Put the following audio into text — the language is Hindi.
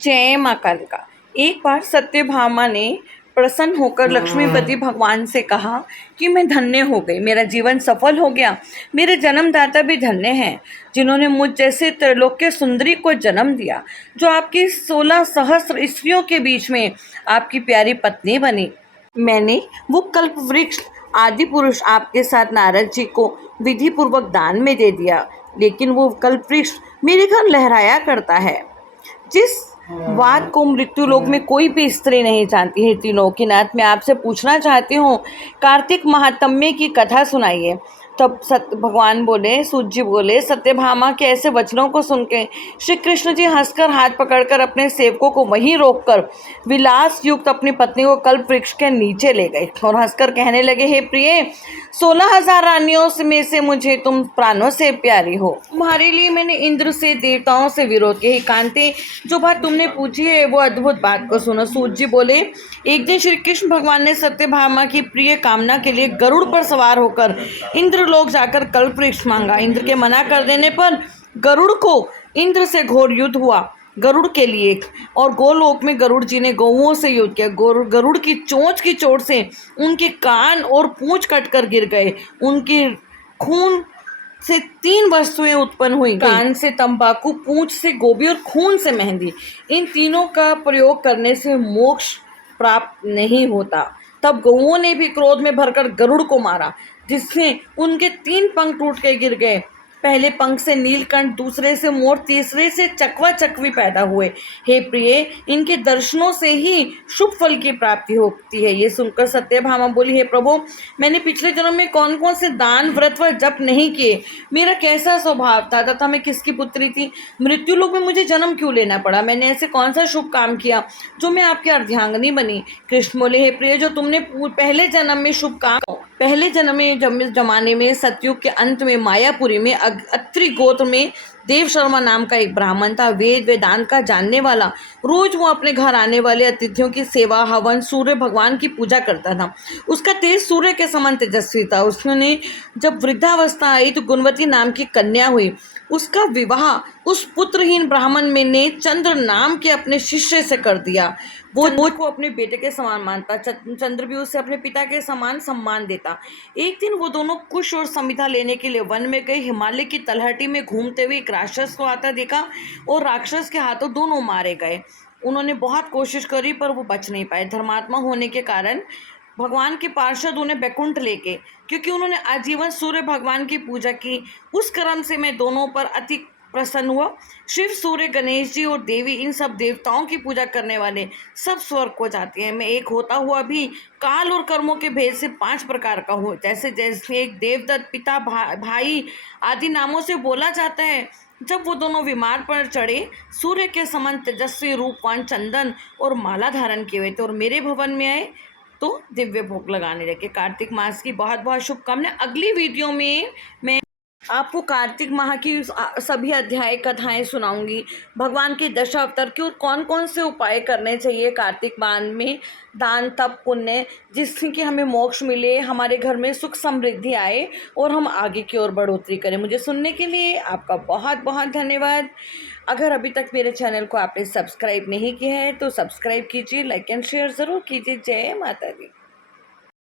जय माँ कालिका। एक बार सत्यभामा ने प्रसन्न होकर लक्ष्मीपति भगवान से कहा कि मैं धन्य हो गई, मेरा जीवन सफल हो गया। मेरे जन्मदाता भी धन्य हैं, जिन्होंने मुझ जैसे त्रैलोक्य सुंदरी को जन्म दिया, जो आपकी 16 सहस्त्र स्त्रियों के बीच में आपकी प्यारी पत्नी बनी। मैंने वो कल्प वृक्ष आदि पुरुष आपके साथ नारद जी को विधि पूर्वक दान में दे दिया, लेकिन वो कल्प वृक्ष मेरे घर लहराया करता है, जिस बात को मृत्यु लोक में कोई भी स्त्री नहीं जानती है। त्रिलोकीनाथ, मैं आपसे पूछना चाहती हूँ, कार्तिक महात्म्य की कथा सुनाइए। तब भगवान बोले, सूत जी बोले, सत्यभामा के ऐसे वचनों को सुन के श्री कृष्ण जी हंसकर हाथ पकड़कर अपने सेवकों को वहीं रोककर विलास युक्त अपनी पत्नी को कल्प वृक्ष के नीचे ले गए और हंसकर कहने लगे, हे प्रिय, 16,000 रानियों में से मुझे तुम प्राणों से प्यारी हो। तुम्हारे लिए मैंने इंद्र से, देवताओं से विरोध किया। कांते, जो बात तुमने पूछी है वो अद्भुत बात को सुनो। सूत जी बोले, एक दिन श्री कृष्ण भगवान ने सत्यभामा की प्रिय कामना के लिए गरुड़ पर सवार होकर इंद्रलोक जाकर कल्प वृक्ष मांगा। इंद्र के मना कर देने पर गरुड़ को इंद्र से घोर युद्ध हुआ गरुड़ के लिए, और गोलोक में गरुड़ जी ने गौओं से युद्ध किया। गरुड़ की चोंच की चोट से उनके कान और पूंछ कटकर गिर गए। उनकी खून से 3 वस्तुएं उत्पन्न हुई, कान से तंबाकू, पूंछ से गोभी और खून से मेहंदी। इन तीनों का प्रयोग करने से मोक्ष प्राप्त नहीं होता। तब गौओं ने भी क्रोध में भरकर गरुड़ को मारा, जिससे उनके 3 पंख टूट के गिर गए। पहले पंख से नीलकंठ, दूसरे से मोर, तीसरे से चकवा चकवी पैदा हुए। हे प्रिय, इनके दर्शनों से ही शुभ फल की प्राप्ति होती है। ये सुनकर सत्यभामा बोली, हे प्रभु, मैंने पिछले जन्म में कौन कौन से दान, व्रत व जप नहीं किए, मेरा कैसा स्वभाव था तथा मैं किसकी पुत्री थी, मृत्यु लोक में मुझे जन्म क्यों लेना पड़ा, मैंने ऐसे कौन सा शुभ काम किया जो मैं आपकी अर्धांगिनी बनी। कृष्ण बोले, हे प्रिय, जो तुमने पहले जन्म में शुभ काम, पहले जन्म में जमाने में सतयुग के अंत में मायापुरी में अत्रि गोत्र में देव शर्मा नाम का एक ब्राह्मण था। वेद वेदांत का जानने वाला। रोज वो अपने घर आने वाले अतिथियों की सेवा, हवन, सूर्य भगवान की पूजा करता था। उसका तेज सूर्य के समान तेजस्वी था। उसने जब वृद्धावस्था आई तो गुणवती नाम की कन्या हुई। उसका विवाह उस पुत्रहीन ब्राह्मण में ने चंद्र नाम के अपने शिष्य से कर दिया। वो को अपने बेटे के समान मानता। चंद्र भी उसे अपने पिता के समान सम्मान देता। एक दिन वो दोनों कुश और समिधा लेने के लिए वन में गए। हिमालय की तलहटी में घूमते हुए एक राक्षस को आता देखा और राक्षस के हाथों दोनों मारे गए। उन्होंने बहुत कोशिश करी पर वो बच नहीं पाए। धर्मात्मा होने के कारण भगवान के पार्षद उन्हें बैकुंठ लेके, क्योंकि उन्होंने आजीवन सूर्य भगवान की पूजा की, उस क्रम से मैं दोनों पर अति प्रसन्न हुआ। शिव, सूर्य, गणेश जी और देवी, इन सब देवताओं की पूजा करने वाले सब स्वर्ग को जाते हैं। मैं एक होता हुआ भी काल और कर्मों के भेद से 5 प्रकार का हूँ। जैसे जैसे एक देवदत्त, पिता, भाई आदि नामों से बोला जाता है। जब वो दोनों विमान पर चढ़े, सूर्य के समान तेजस्वी रूपवान चंदन और माला धारण किए हुए थे और मेरे भवन में आए तो दिव्य भोग लगाने लगे। कार्तिक मास की बहुत बहुत शुभकामनाएं। अगली वीडियो में मैं आपको कार्तिक माह की सभी अध्याय कथाएं सुनाऊंगी, भगवान के दशावतार की, और कौन कौन से उपाय करने चाहिए कार्तिक माह में, दान तप पुण्य, जिससे कि हमें मोक्ष मिले, हमारे घर में सुख समृद्धि आए और हम आगे की ओर बढ़ोतरी करें। मुझे सुनने के लिए आपका बहुत बहुत धन्यवाद। अगर अभी तक मेरे चैनल को आपने सब्सक्राइब नहीं किया है तो सब्सक्राइब कीजिए, लाइक एंड शेयर ज़रूर कीजिए। जय माता दी।